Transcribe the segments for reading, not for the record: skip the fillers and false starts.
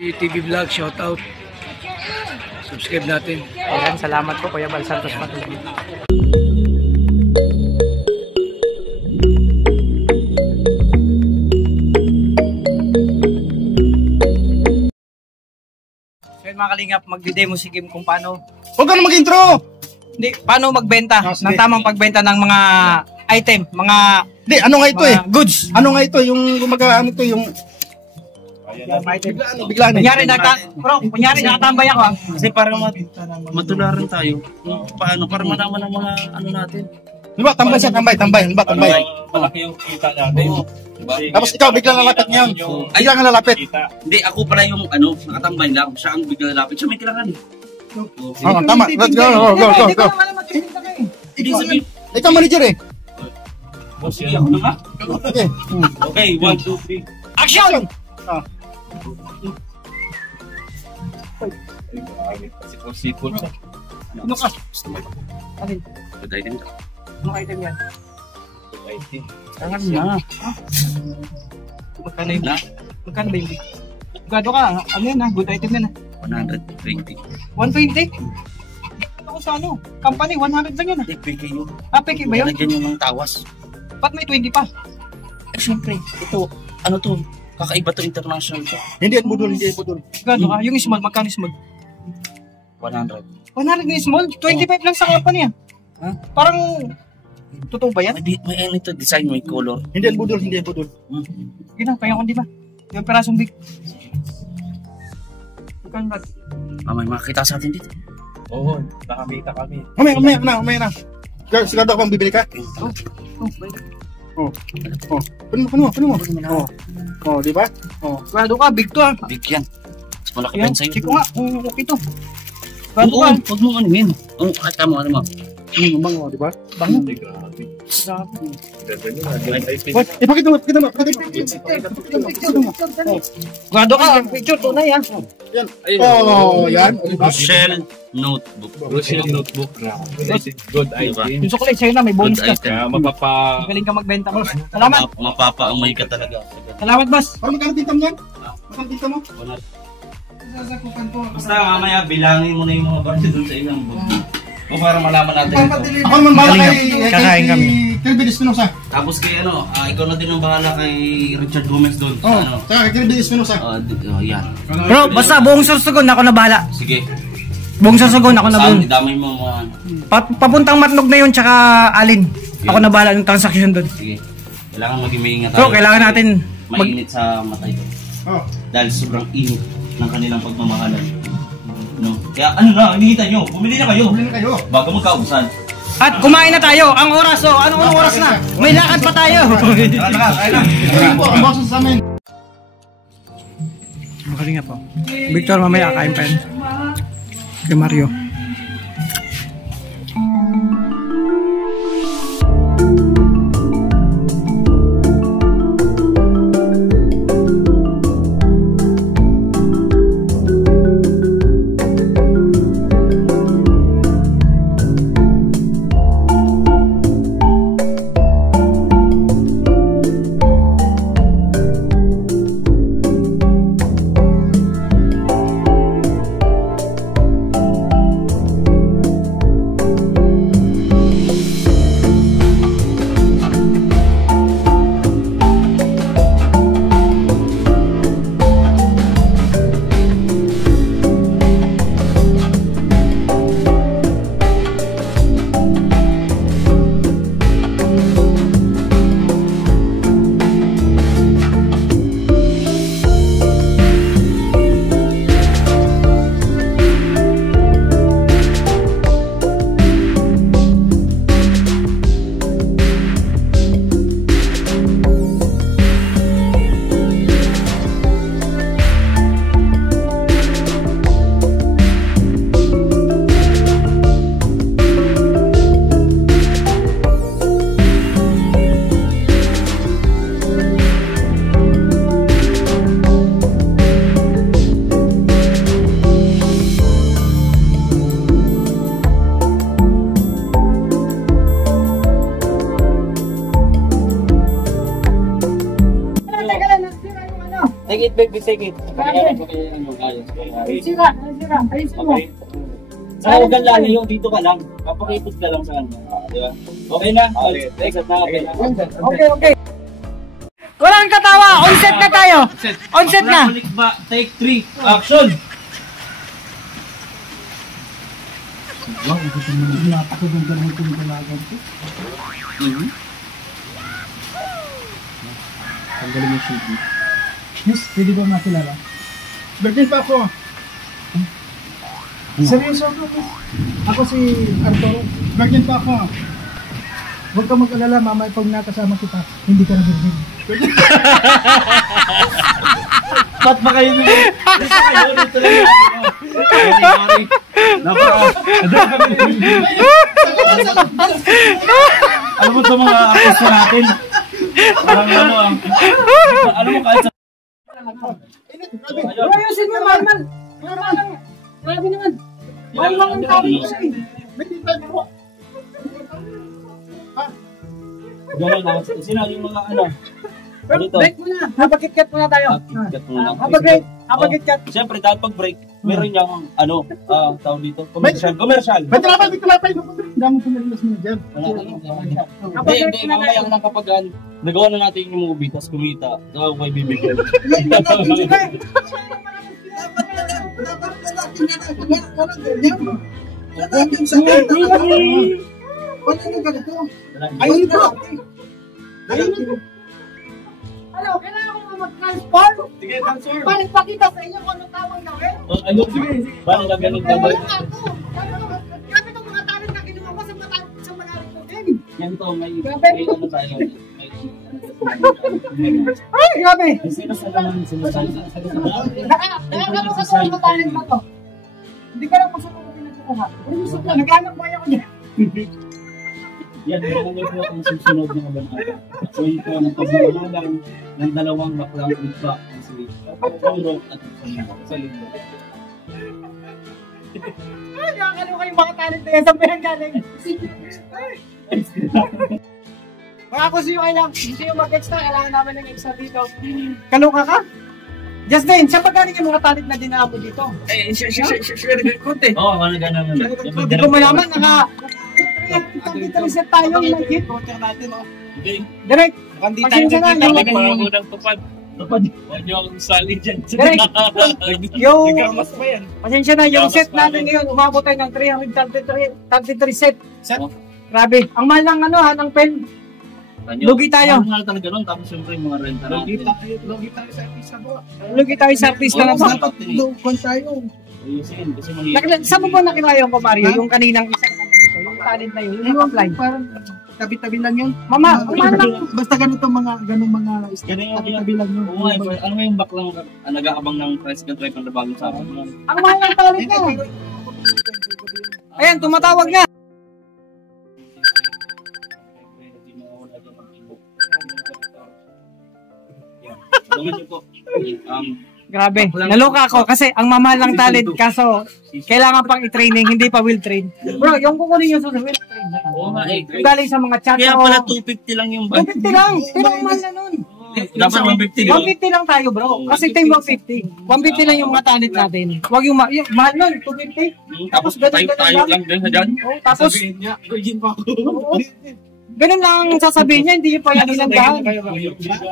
TV Vlog, shoutout. Subscribe natin. Ayan, salamat po Kuya Bal Santos Patuloy. Ngayon mga kalingap, magdi-demo si Kim kung paano. Huwag ka na mag-intro! Hindi, paano magbenta ng tamang pagbenta ng mga item, mga Hindi, ano nga ito goods. Ano nga ito? Yung gumaga, ano ito? Yung... Biglaan. Kunyari, nakatambay ako. Kasi para matularan tayo. Paano? Para malaman ang mga ano natin. Diba, tambay siya, tambay. Diba, tambay. Malaki yung kita natin. Diba? Tapos ikaw, biglang lalapit ngayon. Biglang nga lalapit. Hindi, ako pala yung nakatambay lang. Siya ang biglang lalapit. Siya may kailangan eh. Oo, tama. Let's go. Go. Ikaw manager eh. Sige, ako na nga. Okay. Okay, 1, 2, 3. Action! Sipol. Ano ka? Ano? Good item ka. Anong item yan? Good item. Tangan na. Magkano yun? Magkano ba yun? Gado ka, ano yan ha? Good item yan ha? 120. 120? Ako sa ano? Company, 100 lang yan ha? Hindi, peke yun. Ah, peke ba yun? Lagyan yun ng tawas. Ba't may 20 pa? Eh, syempre, ito, ano to? Kakaiba to, international to. Hindi yan budol, hindi yan budol. Gado ka? Yung small, magkano small? 100. 100 na small? 25 lang sa company ah. Ha? Parang, totoo ba yan? May ano ito, design, may color. Hindi yan budol, hindi yan budol. Yun na, kaya kung di ba? Yung perasong big. Magkano ba? May makakita sa atin dito. Oo, nakamita kami. Umaya na. Girl, sigurado ka bang bibili ka? Puno mo. Di ba? Gado ka, big to ah. Big yan. Mas malaki Yan, pa sa'yo. check ko nga, kung okay to. Gado Oo, ka. huwag mo ano yun. Kahit ka mo, ano mo. Bango, di ba? Bango. Grabe. Grabe. Ganda nyo na. Wait, ipakita mo. Gado ka, picture tunay ah. Yan. Oh, yan. Rochelle Notebook. Rochelle Notebook. Good item. Yung sukulay sa'yo na, may bonus Good ka. item. Kaya mapapa... Magaling ka magbenta, boss. Salamat. Mapapaamoy ka talaga. Salamat, boss. Parang magkano tinta mo yan? Magkano tinta mo? Basta mamaya bilangin mo na yung mga barya doon sa ilang book. O para malaman natin ito. Ako naman bahala Kakain kami. Kirby Espinosa. Tapos kay ikaw na din ang bahala kay Richard Gomez doon. Saka kay Kirby Espinosa. Yan. Bro, basta buong sorsogon, ako na bahala. Sige. Buong sorsogon, ako na Saan buong. idamay mo mga Papuntang Matnog na yun, tsaka Alin. Ako na bahala ng transaction doon. Sige. Kailangan maging maingat Bro, kailangan natin mainit sa mata ito. Dahil sobrang init ng kanilang pagmamahalan. No? Kaya hinihintay nyo. Bumili na kayo. Bago magkaubusan. At kumain na tayo. Ang oras, anong oras na? May lakad pa tayo. Kain na. Ang boxes sa amin. Magaling nga po. Victor, mamaya kain pa yan. Kay Mario. Take it, baby, take it. Sira. Ayos mo. Sa huwag kang lalayo, dito ka lang. Kapakipot ka lang sa kanya. Di ba? Okay na? Okay na. Okay. Walang katawa. On set na tayo. On set na. Balik ba? Take 3. Action! Miss, pwede ba makilala? Virgin pa ako. Seryoso ako, miss. Ako si Arturo. Virgin pa ako. Huwag ka mag-alala, mamaya pag nakasama kita, hindi ka na virgin. Ba't ba kayo nito? Dito lang. Sorry. Alam mo ito mga artista natin. Parang alam mo kahit sa... Ayusin mo, Malmal. Grabe naman. Malmal ang tawag ko sa'yo. Virgin pa ako. Gano'n na. Sino yung mga ano? Dito. Break muna. Habag-kit-kat muna tayo. Habag-break. Habag-kit-kat. Siyempre, dahil pag-break, meron niyang tawag dito. Commercial. Ba't tinapay? Dami ko nalilas mo dyan. Hindi, mamaya lang kapag nagawa na natin yung movie, tapos kumita, saka ko ibibigyan. Ano, kailangan ko mag-transform? Sige, transfer. Para ipakita sa inyo kung anong tawag gawin? Ano? Paano ka ganun ka ba? Grabe itong mga talent na ginawa ko sa malalim ko din. Yan to, may ano tayo. Ay, grabe! May sinasabi. Nakakano sa mga talent na to? Hindi ko lang kung saan ko pinagkukuha. Naghanap ba ako niya? Yan, meron nga po ang susunod ng mga banata. So ito ang pagmamahalang ng dalawang baklang feedback ng si Puro at sa linggo. Ay, nakakaloka yung mga talent na yan sa pinanggaling. Mga kung sino yung mag-extra, kailangan namin ng extra dito. Kaloka ka? Justin, siya pa galing yung mga talent na dinala mo dito? Eh, share content. Oo, ano ganun. Hindi ko malaman, naka-reset tayo ng hit. Direct, Hindi tayo pasensya na, nagtatapik yung- mga unang tupad. Huwag niyo akong sali dyan. Direct, yung, Nagkamas pa yan. pasensya na, yung set natin ngayon, umabot tayo ng 333 set. Grabe, ang mahal ng ng pen. Lugi tayo. Mahal talaga nun, tapos siyempre yung mga renta natin. Logi tayo sa artista mo. Lugi tayo sa artista na to. Doon tayo. Ayusin, kasi mahirap. Saan mo ba nakilala yung Mario? Yung kaninang isang dito, yung talent na yun, yung apply. Parang tabi-tabi lang yun. Mama, kumahan lang. Basta ganun mga Ganun yung tabi-tabi lang yun. Oo nga, ano nga yung baklang nag-aabang ng tricycle driver na bagong sa akin? Ang mahal ng talent niya. Ayan, tumatawag na. Grabe, naloka ako kasi ang mamahal ng talent kaso kailangan pang i-training, hindi pa will train. Bro, yung kukunin nyo sa will train na Oo nga eh. galing sa mga chat. Kaya pala 250 lang yung 250 lang, pero ang mahal na nun. Dapat 150 di ba? 150 lang tayo bro, kasi team 150. 150 lang yung mga talent natin. Huwag yung mahal nun, 250. Tapos tayo lang din sa dyan. Oh, tapos, Sabihin niya, virgin pa ako. ganun lang ang sasabihin niya, hindi yung pa yung ilandahan.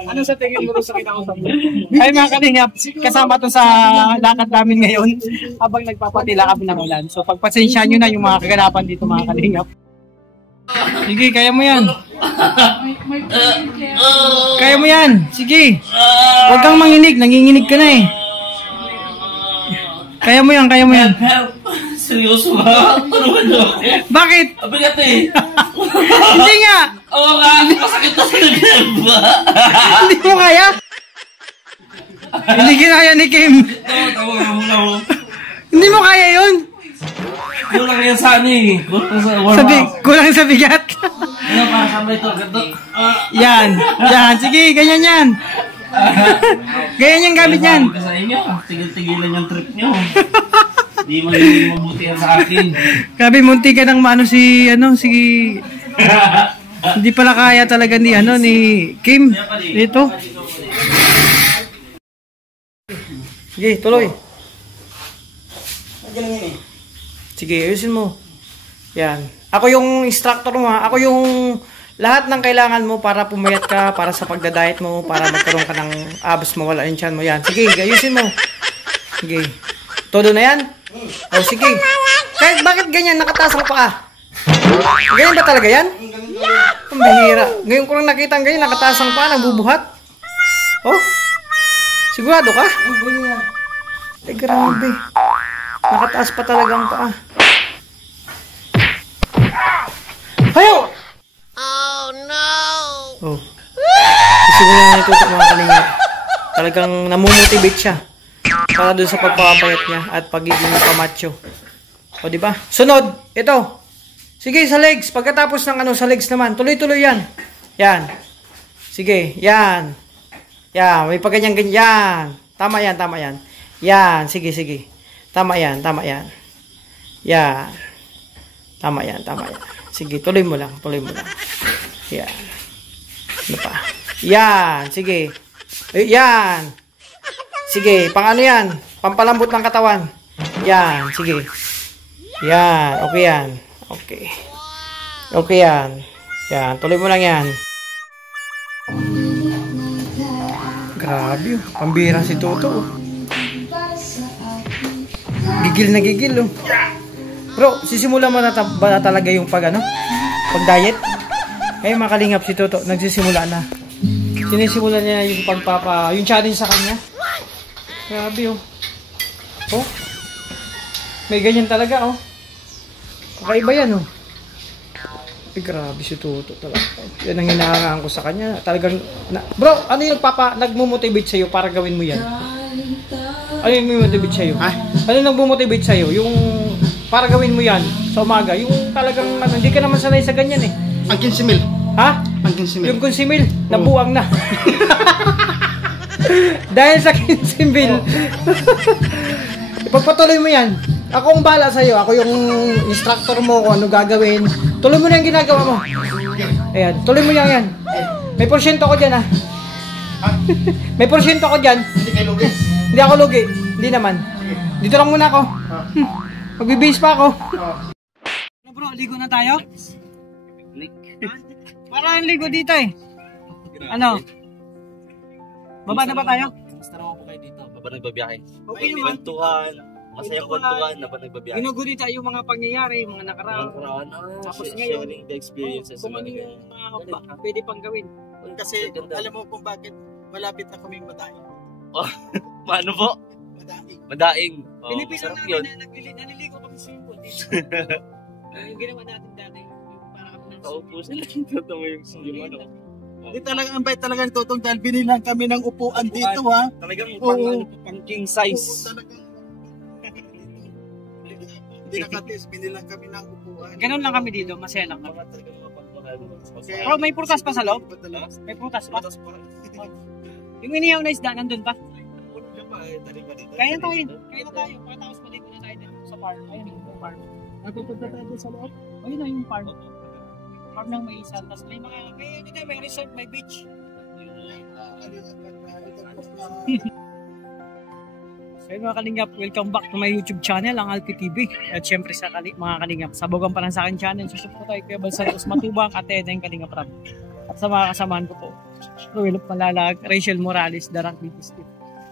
Ano sa tingin mo sa kinakausap mo? Ay mga kalingap, kasama to sa lakad namin ngayon habang nagpapatila kami ng ulan. So pagpasensya nyo na yung mga kaganapan dito mga kalingap. Sige, kaya mo yan. Kaya mo yan. Sige. Huwag kang manginig, nanginginig ka na eh. Kaya mo yan, kaya mo yan. Seryoso ba? Tulungan niyo ako. Bakit? Abigat eh. Hindi nga. Oo nga, masakit na sa ba? Hindi mo kaya? Hindi kinaya ni Kim. Tawa mo. Hindi mo kaya yun. Kulang yan sa ano eh. Kulang sa bigat. Ano para sa may ito? Ganto. Yan. Yan. Sige, ganyan yan. Ganyan yung gamit yan. Sa inyo, tigil-tigilan yung trip nyo. Hindi mo yung mabuti yan sa akin. Grabe, munti ka ng maano si hindi pala kaya talaga ni Kim dito. Sige, tuloy. Galing eh. Sige, ayusin mo. Yan. Ako yung instructor mo ha. Ako yung lahat ng kailangan mo para pumayat ka, para sa pagda-diet mo, para magkaroon ka ng abs, mawala yung tiyan mo. Yan. Sige, ayusin mo. Sige. Todo na yan? O, sige. Kahit bakit ganyan, nakataas ang paa? Ganyan ba talaga yan? Ang bihira. Ngayon ko lang nakita ang ganyan, nakataas ang paa, nagbubuhat. Oh? Sigurado ka? Eh, grabe. Nakataas pa talaga ang paa. Hayo! Oh, no! Oh. Gusto mo na ito mga kalingap. Talagang namumotivate siya. Para doon sa pagpapayat niya at pagiging pamacho. O, diba? Sunod, ito. Sige, sa legs. Pagkatapos ng ano, sa legs naman. Tuloy-tuloy yan. Yan. Sige, yan. Yan, may pagganyan-ganyan. Tama yan, tama yan. Yan, sige, sige. Tama yan, tama yan. Yan. Tama yan, tama yan. Sige, tuloy mo lang, tuloy mo lang. Yan. Ano pa? Yan, sige. Yan. Sige, pang ano yan? Pampalambot ng katawan. Yan, sige. Yan, okay yan. Okay. Okay yan. Yan, tuloy mo lang yan. Grabe, oh. Pambira si Toto. Oh. Gigil na gigil, oh. Bro, sisimula mo na ba na talaga yung pag diet? Kaya mga kalingap si Toto, nagsisimula na. Sinisimula niya yung yung challenge sa kanya. Grabe, oh. Oh. May ganyan talaga, oh. Kakaiba yan, oh. Ay, grabe si Toto talaga. Yan ang hinahangaan ko sa kanya. Talagang, bro, ano yung nagmo-motivate sa'yo para gawin mo yan? Ano yung nagmo-motivate sa'yo? Ha? Ano yung nagmo-motivate sa'yo? Yung para gawin mo yan sa umaga. Yung talagang, hindi ka naman sanay sa ganyan eh. Ang 15 mil. Ha? Ang 15 mil. Yung 15 mil, nabuwang na. Dahil sa 15 mil. Ipagpatuloy mo yan. Ako ang bahala sa'yo. Ako yung instructor mo kung ano gagawin. Tuloy mo na yung ginagawa mo. Ayan. Tuloy mo yan. May porsyento ko dyan, ha? May porsyento ko dyan. Hindi kayo lugi. Hindi ako lugi. Hindi naman. Dito lang muna ako. Magbibase pa ako. Ano bro, ligo na tayo? Para ang ligo dito eh. Ano? Baba na ba tayo? Basta naman po kayo dito. Baba nagbabiyahe. Okay naman. Kwentuhan. Masaya kwentuhan na ba nagbabiyahe? Ginugulita yung mga pangyayari, mga nakaraan. Tapos ngayon, sharing the experiences. kung ano yung pwede pang gawin. Kasi alam mo kung bakit malapit na kaming madaing. Paano po? Madaing. Madaing. Oh, Pinipisan masarap namin yun. na naliligo kami sa swimming pool dito. Yung ginawa natin dati, yung para kami ng Kaupo sila. Ito mo yung ano. Hindi talaga ang bait talaga ni Totong dahil binilang kami ng upuan dito ha. Talagang Oo. pang king Oo, size. talagang. Hindi nakatis, binilang kami ng upuan. Ganun lang kami dito, masaya lang kami. Talagang mapagpahal. Bro, may prutas pa sa loob? May prutas pa? Yung inihaw na isda, nandun pa? Kaya na tayo. Pagkatapos maligo na tayo dito sa farm. Ayun yung farm. Nagpupunta tayo dito sa loob. Ayun na yung farm. Farm ng may isan. Tapos may mga, may resort, may beach. So yun mga kalingap, welcome back to my YouTube channel, ang Alpi TV. At syempre sa mga kalingap, sabagan pa lang sa akin channel. Susupo tayo Kuya Bal Santos Matubang at Edeng Kalingap Ram. At sa mga kasamahan ko po, Ruel Malalag, Rachel Morales, Darang Bigistit,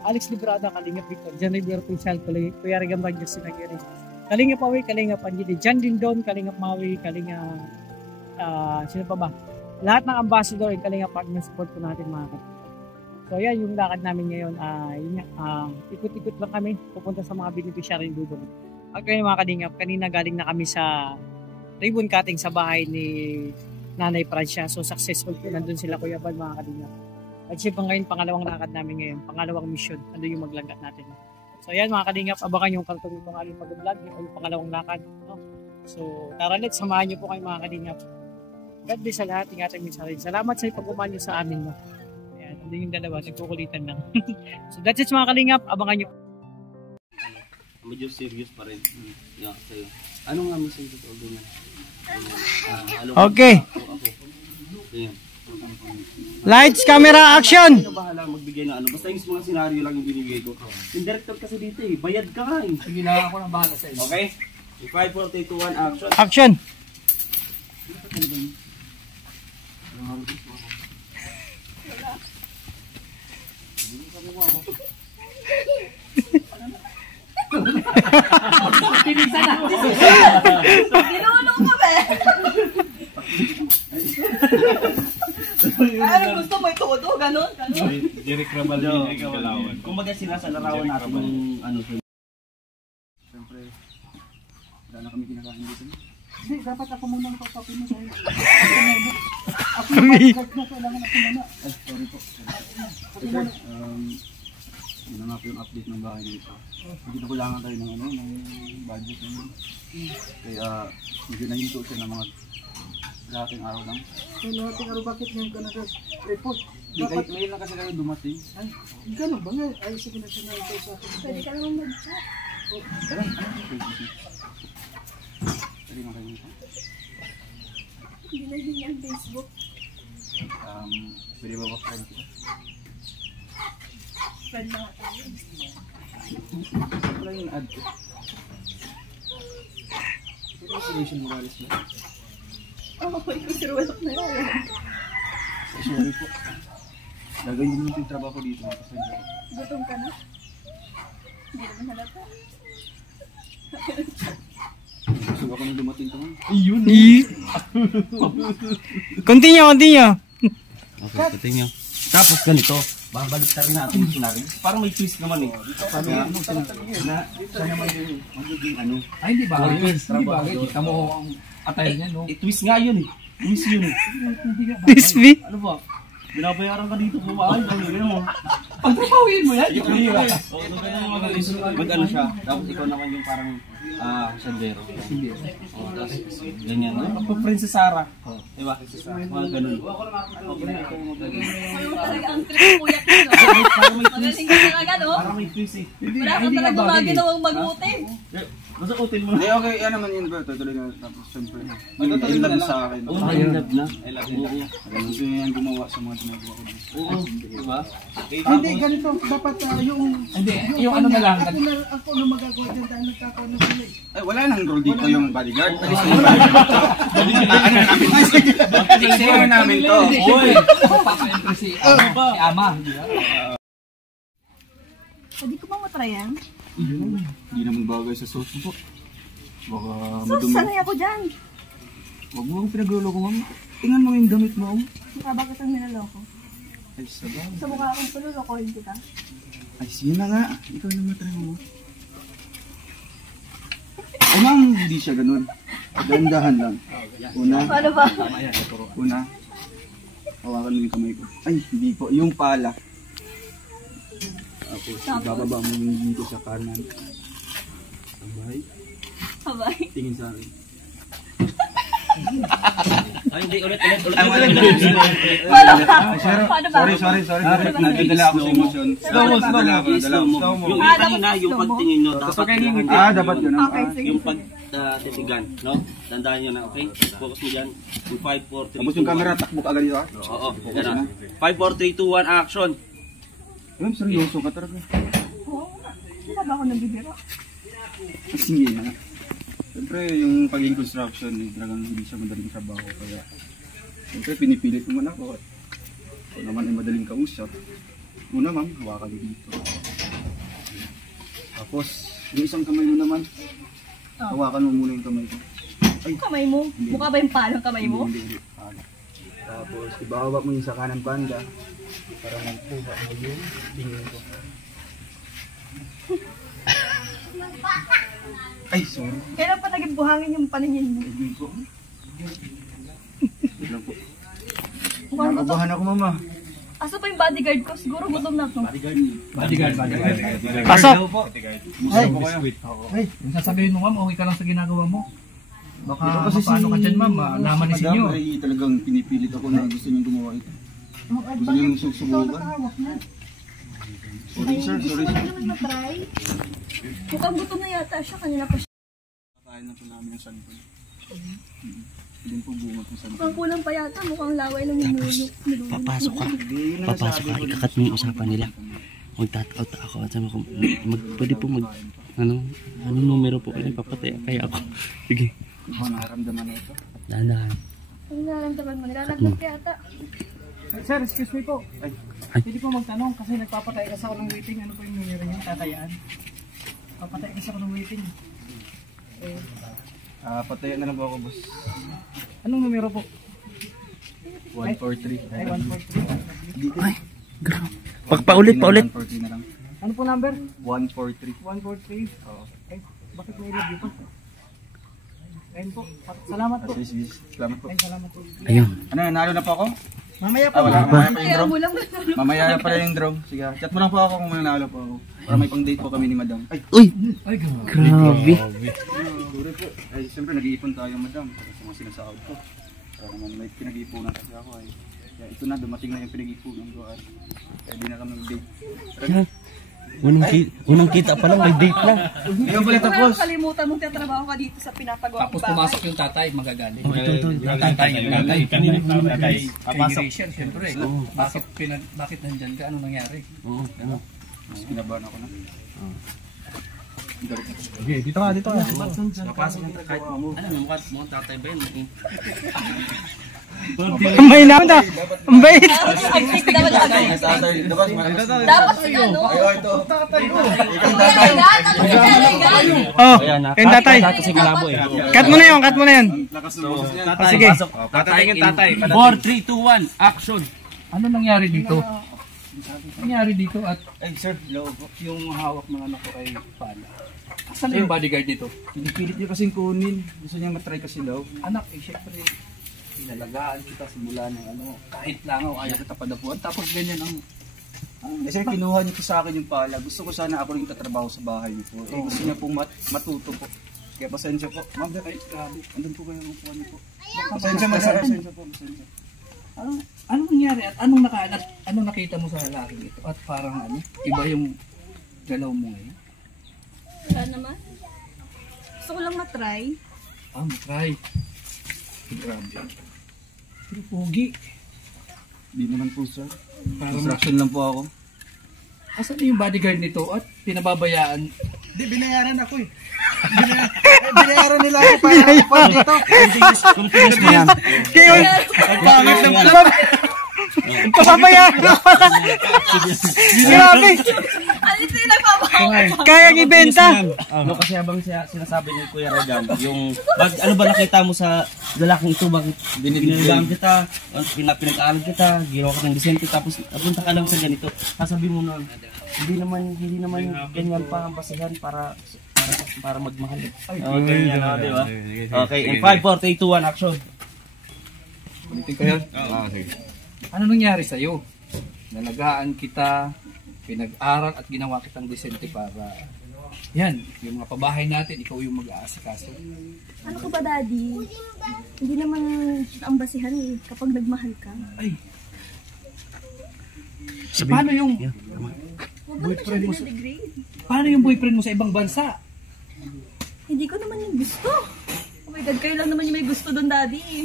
Alex Librada, Kalingap Victor, John Rivier Pinsal, Kuya Rigam Rangers, Sinagiri, Kalingap Mawi, Kalingap Anjili, John Dindon, Kalingap Mawi, Kalingap, sino pa ba? Lahat ng ambassador and Kalingap partner support po natin mga kalingap. So yan, yung lakad namin ngayon, ikot-ikot lang kami, pupunta sa mga beneficiary dudong. At ngayon mga kalingap, kanina galing na kami sa ribbon cutting sa bahay ni Nanay Francia. So successful po, nandun sila Kuya Bal mga kalingap. At syempre ngayon, pangalawang lakad namin ngayon, pangalawang mission, nandun yung maglangkat natin. So yan mga kalingap, abangan yung karton ng aling mag-vlog o yung pangalawang lakad. No? So tara let's, samahan niyo po kayo mga kalingap. God bless sa lahat, ingatan niyo sa rin. Salamat sa ipag-uman niyo sa amin. No? Hindi yung dalawa, nagkukulitan lang. So that's it mga kalingap, abangan nyo. Medyo serious pa rin. Yeah, sa'yo. Ano nga message ko doon? Okay. Ayan. Lights, camera, action! Ikaw bahala magbigay ng ano. Basta yung mga senaryo lang yung binibigay ko. Yung director kasi dito eh. Bayad ka nga eh. Sige na ako ng bahala sa inyo. Okay? 5, 4, 3, 2, 1, action. Action! Ginulong ka ba? Ano gusto mo ituto? Ganon? Direk Ramal yung kalawan. Kung baga sila sa larawan natin yung ano. Siyempre, wala na kami kinakain dito. Hindi, dapat ako muna ang papapin mo sa'yo. Ako na kailangan ako muna. Ay, sorry po. Sir, yun na nga po yung update ng bahay nito. Hindi na kulangan tayo ng ano, ng budget naman. Kaya, medyo nahinto siya ng mga lahating araw lang. So, lahating araw, bakit ngayon ka nag-report? Dapat ngayon lang kasi kayo dumating. Ay, gano'n ba nga? Ay, sige na siya na ito sa akin. Pwede ka naman mag-chat. Pwede mo kayo nito? Hindi na din yung Facebook. Pwede ba ba-friend kita? Friend na nga tayo. Wala yung ad ko. Ito yung solution mo galis mo. Oo, ikusurwalok na yan. Sorry po. Gagawin din mo yung trabaho ko dito. Pasensya. Gutom ka na? Hindi naman halata. Gusto ako nang dumating ka man. Continue. Okay, continue. Tapos ganito, babaliktad natin yung scenario. Parang may twist naman eh. Kaya, na, siya naman yung magiging ano. Ay, hindi ba? Hindi ba? Kita mo ang atay niya, no? Twist nga yun eh. Twist yun eh. This me? Ano ba? Binabayaran ka dito bumahay. Gano'n mo. Pagpapawin mo yan. Oo, mag ano siya. Tapos ikaw naman yung parang sandero. Oo, tapos ganyan. Princess Sarah. Diba? Mga ganun. Ano talaga ang trip mo kuya ko, no? Magaling ka talaga, no? Parang may twist eh. Wala ka talaga maginawang mag-utin. Basta utin mo Hindi, okay. Yan naman yun ba? Tutuloy na. Tapos syempre. Magtatuloy na sa akin. Oo, I love na. I love you. Gusto niya yan gumawa sa mga ginagawa ko dito. Oo, diba? Hindi, ganito. Dapat yung... Hindi, yung ano na lang. Ako na magagawa dyan dahil nagkakaroon na sila. Ay, wala nang role dito yung bodyguard. Alis na yung bodyguard. Namin to. Oy! Papa-entry si Ama. Pwede ko bang matry yan? Hindi naman bagay sa suit mo po. Baka So, madumi. sanay ako dyan. Huwag mo akong pinagluloko, ma'am. Tingnan mo yung damit mo. Mukha ba kitang nilaloko? Ay, sabay. Sa mukha akong palulokohin kita. Ay, sige na nga. Ikaw na matry mo. Ay, ma'am, hindi siya ganun. Dahan-dahan lang. Una, Paano ba? hawakan mo yung kamay ko. Ay, hindi po. Yung pala. Tapos, bababa mo yung dito sa kanan. Sabay. Sabay. Tingin sa akin. Ay, hindi. Ulit. Paano ba? Paano ba? Sorry. Nagdala ako sa emosyon. Dala mo. Yung Ah, kanina, dapat yung gusto mo? pagtingin nyo, dapat Dapat yun. Okay, sige. yung pagtitigan, no? Tandaan nyo na, okay? Focus mo dyan. Yung 5, 4, 3, 2, Tapos yung camera, takbo ka agad dito. Oo, gano'n. 5, 4, 3, 2, 1, action! Ma'am, seryoso ka talaga. Oo nga. Hindi na ba ako nabibiro? Sige na. Siyempre, yung pagiging construction, talagang hindi siya madaling trabaho. Kaya, siyempre, pinipilit naman ako. Ito naman ay madaling kausap. Una, ma'am, hawakan mo dito. Tapos, yung isang kamay mo naman, hawakan mo muna yung kamay ko. Ay, Kamay mo? Mukha ba yung palang kamay mo? Hindi. Tapos, ibahawak mo yung sa kanan banda para magpuha mo yung tingin ko. Ay, sorry. Kailan pa naging buhangin yung paningin mo? Tingin ko. Wait lang po. Mukhang gutom. Nakabahan ako, mama. Asa pa yung bodyguard ko? Siguro gutom na ako. Bodyguard. Pasok! Ay, ay, Yung sasabihin mo, ma'am, okay ka lang sa ginagawa mo. Baka ito kasi paano ka dyan, ma'am, malaman ni Madam sinyo. ay talagang pinipilit ako na gusto niyong gumawa ito. Gusto niyong susubukan. Sorry, sir. Mukhang gutom na yata siya. Kanina pa siya. Kakain na po namin ang sanipon. Doon po bunga po sa Mukhang kulang pa yata. Mukhang laway lang yung Papasok ka. Papasok ka, ikakat mo yung usapan nila. Magtat-out ako at sabi ko, pwede po anong numero po kayo, papatay kaya ako. Sige. Ano nakaramdaman na ito? Dahan-dahan. Ang nararamdaman mo, nilalaglag ka yata. Sir, excuse me po. Ay. Pwede po magtanong kasi nagpapatay kasi ako ng waiting. Ano po yung numero niya? Tatayaan. Papatay kasi ako ng waiting. Patayan na lang po ako, boss. Anong numero po? 143. Ay, 143. Ay, grabe. Paulit. 143 na lang. Ano po number? 143. 143. Eh, bakit may review pa? Ayun po. Salamat po. Sige. Salamat po. Ay, salamat po. Ayun. Ano, nalo na po ako? Mamaya po. Wala. Mamaya pa yung Kaya draw. mo lang. Mamaya pala yung draw. Sige, chat mo lang po ako kung mananalo po ako. Para may pang-date po kami ni madam. Ay, Uy, Ay, grabe. grabe. sorry po. Ay, siyempre nag-iipon tayo madam. Kasi sa mga sinasahod ko. Para naman may pinag-iipunan kasi ako ay. Kaya ito na, dumating na yung pinag-iipunan ko ay. Kaya di na kami mag-date. Unang kita pa lang, may date na. Ngayon pala Kung tapos. kalimutan mong tatrabaho ka dito sa pinapagawa Tapos bahay. pumasok yung tatay, magagaling. Oh, ito. Tatay. Tatay. Papasok. Immigration, syempre. Bakit nandyan ka? Anong nangyari? Oo, ano? Mas kinabahan ako na. Galit na. Okay, dito ka. Napasok ng kahit ano, mukhang tatay ba yun? Ang bait naman ta. Ang bait. Ay, tatay. Dapat Dapat si ano? Ayaw ito. Oh, yung tatay. Kasi malabo eh. Cut mo na yun. Lakas ng boses niya. Tatay, sige. pasok. Tatay, 4, 3, 2, 1, action! Ano nangyari dito? Nangyari dito at Ay, sir. Hello po. yung hawak ng anak ko ay pala. Asan na yung bodyguard nito? Pinipilit niya kasing kunin. Gusto niya matry kasi daw. Anak, eh syempre, inalagaan kita simula ng ano, kahit langaw, ayaw kita padapuan. Tapos ganyan ang Kasi kinuha niyo po sa akin yung pala. Gusto ko sana ako rin tatrabaho sa bahay niyo po. Eh, gusto niya pong matuto po. Kaya pasensya po. Ma'am, ay, grabe. Andun po kayo ng upuan niyo po. Pasensya po. anong nangyari at anong nakita mo sa lalaking ito? At parang ano, iba yung galaw mo ngayon. Wala naman. Gusto ko lang matry. Try. Grabe. Pero pogi. Di naman po, sir. Parang Construction lang po ako. asan na yung bodyguard nito at pinababayaan? Di, binayaran ako eh. Binayaran nila ako para dito. Kayo. Ang pangit ng Papabayaan na pala. Grabe. Ano ito yung nagpapahawa? Kayang ibenta. No, kasi habang sinasabi ni Kuya Rajan, yung, ano ba nakita mo sa lalaking ito, bakit biniligaan kita, pinag-aaral kita, ginawa ka ng disente, tapos napunta ka lang sa ganito. Sasabi mo na, hindi naman ganyan pa ang basihan para magmahal. Okay, yan o, di ba? Okay, in 5, 4, 3, 2, 1, action. Ulitin ko yan. sige. Ano nangyari sa'yo? Nalagaan kita, pinag-aral at ginawa kitang disente para yan, yung mga pabahay natin, ikaw yung mag-aasikaso. Ano ka ba, Daddy? Hindi naman ang basihan eh, kapag nagmahal ka. Ay. Paano yung Huwag mo masyado na-degrade. paano yung boyfriend mo sa ibang bansa? Hindi ko naman yung gusto. Oh my God, kayo lang naman yung may gusto doon, Daddy.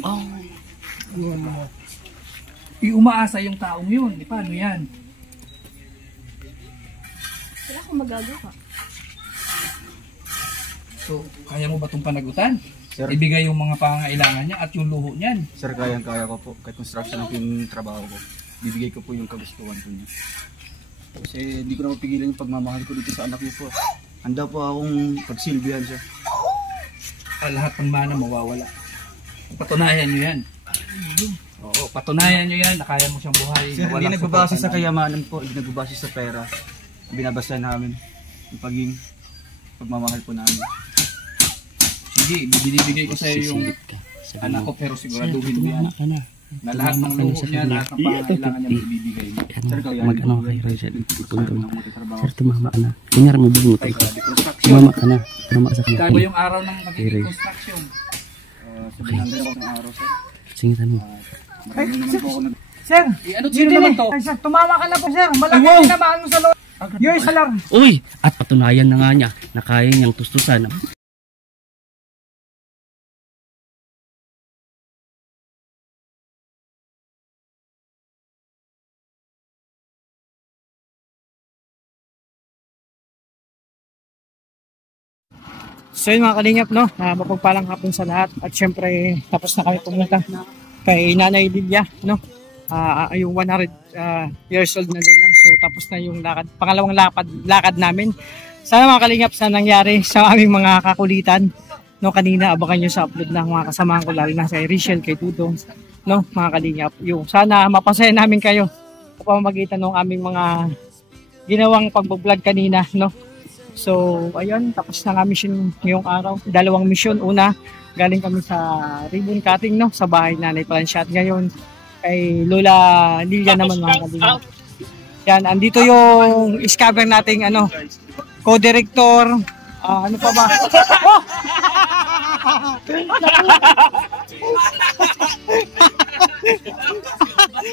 Umaasa yung taong yun. Paano yan? Wala akong magagawa. So, kaya mo ba itong panagutan? Sir. Ibigay yung mga pangangailangan niya at yung luho niyan. Sir, kayang-kaya ko po. Kahit construction ang yung trabaho ko. Bibigay ko po yung kagustuhan ko niya. Kasi hindi ko na mapigilan yung pagmamahal ko dito sa anak niyo po. Handa po akong pagsilbihan siya. Lahat ng mana mawawala. Patunayan nyo yan. Oo, patunayan nyo yan na kaya mo siyang buhay. Sir, hindi Walang nagbabase sa suporta. kayamanan po. Hindi nagbabase sa pera. Binabasa namin yung paging pagmamahal po namin. Sige, binibigay ko sa'yo yung anak ko pero siguraduhin mo yan. Na lahat ng luho niya, lahat ng pangangailangan niya ibibigay mo. Mag-ano kay Rachel, ipon doon. Sir, tumama ka na. Kunyari mo bumutin ka. Tumama ka na. Tumama ka sa Kaya kanya. ba yung araw ng magiging construction? 700 ako ng araw, sir. Singitan mo. Marami naman po ako nag... Sir, Ano sino naman to? Sir, tumama ka na po, sir. Malaki na naman mo sa loob. Your salar. Uy! At patunayan na nga niya na kaya niyang tustusan So yun mga kalingap, no? Mapagpalang hapon sa lahat. At syempre, tapos na kami pumunta kay Nanay Lilia, no? Yung 100 years old na nila. So tapos na yung lakad, pangalawang lakad namin. Sana mga kalingap, sa nangyari sa aming mga kakulitan, no? Kanina, abangan nyo sa upload ng mga kasamahan ko, lalo na sa Rachel, kay Tudong, no? Mga kalingap, yung sana mapasaya namin kayo sa pamamagitan ng aming mga ginawang pag-vlog kanina, no? So, ayun, tapos na nga mission ngayong araw. Dalawang mission. Una, galing kami sa ribbon cutting, no? Sa bahay na Nanay Plansya. Ngayon, kay Lola Lilia naman mga kalingap. Yan, andito yung iskaber nating co-director. Ano pa ba?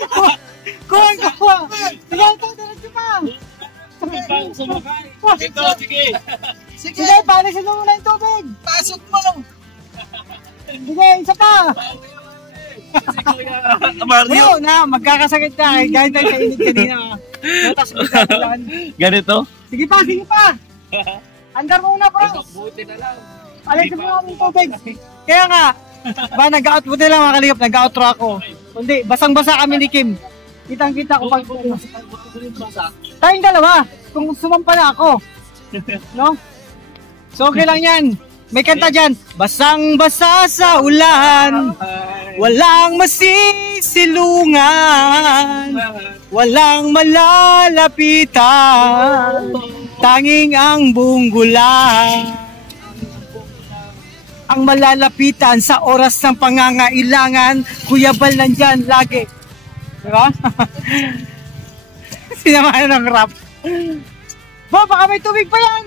Oh! Kuha! Tingnan ko, diretso pa! Sige, palisin mo muna yung tubig! Pasok mo! Sige, isa pa! Mario na, magkakasakit ka. Gaya tayo sa init kanina. Natas mo sa ulan. Ganito? Sige pa! Andar muna, bro! Buti na lang. Palisin mo namin yung tubig. Kaya nga, nag-out mo lang mga kalingap, nag-outro ako. Kundi, basang-basa kami ni Kim. Kitang-kita ko pag tayong dalawa, kung sumampa na ako. No? So okay lang yan. May kanta dyan. Basang-basa sa ulan, walang masisilungan, walang malalapitan, tanging ang bunggulan ang malalapitan sa oras ng pangangailangan. Kuya Bal nandyan lagi. Diba? Sinamahan ng rap. Bo, baka may tubig pa yan.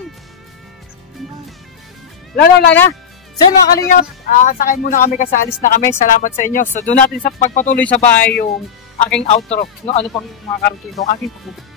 Lala. So mga kalingap, sakay muna kami kasi alis na kami. Salamat sa inyo. So doon natin sa pagpatuloy sa bahay yung aking outro. No, ano pang mga karutin ng aking pagpupulong.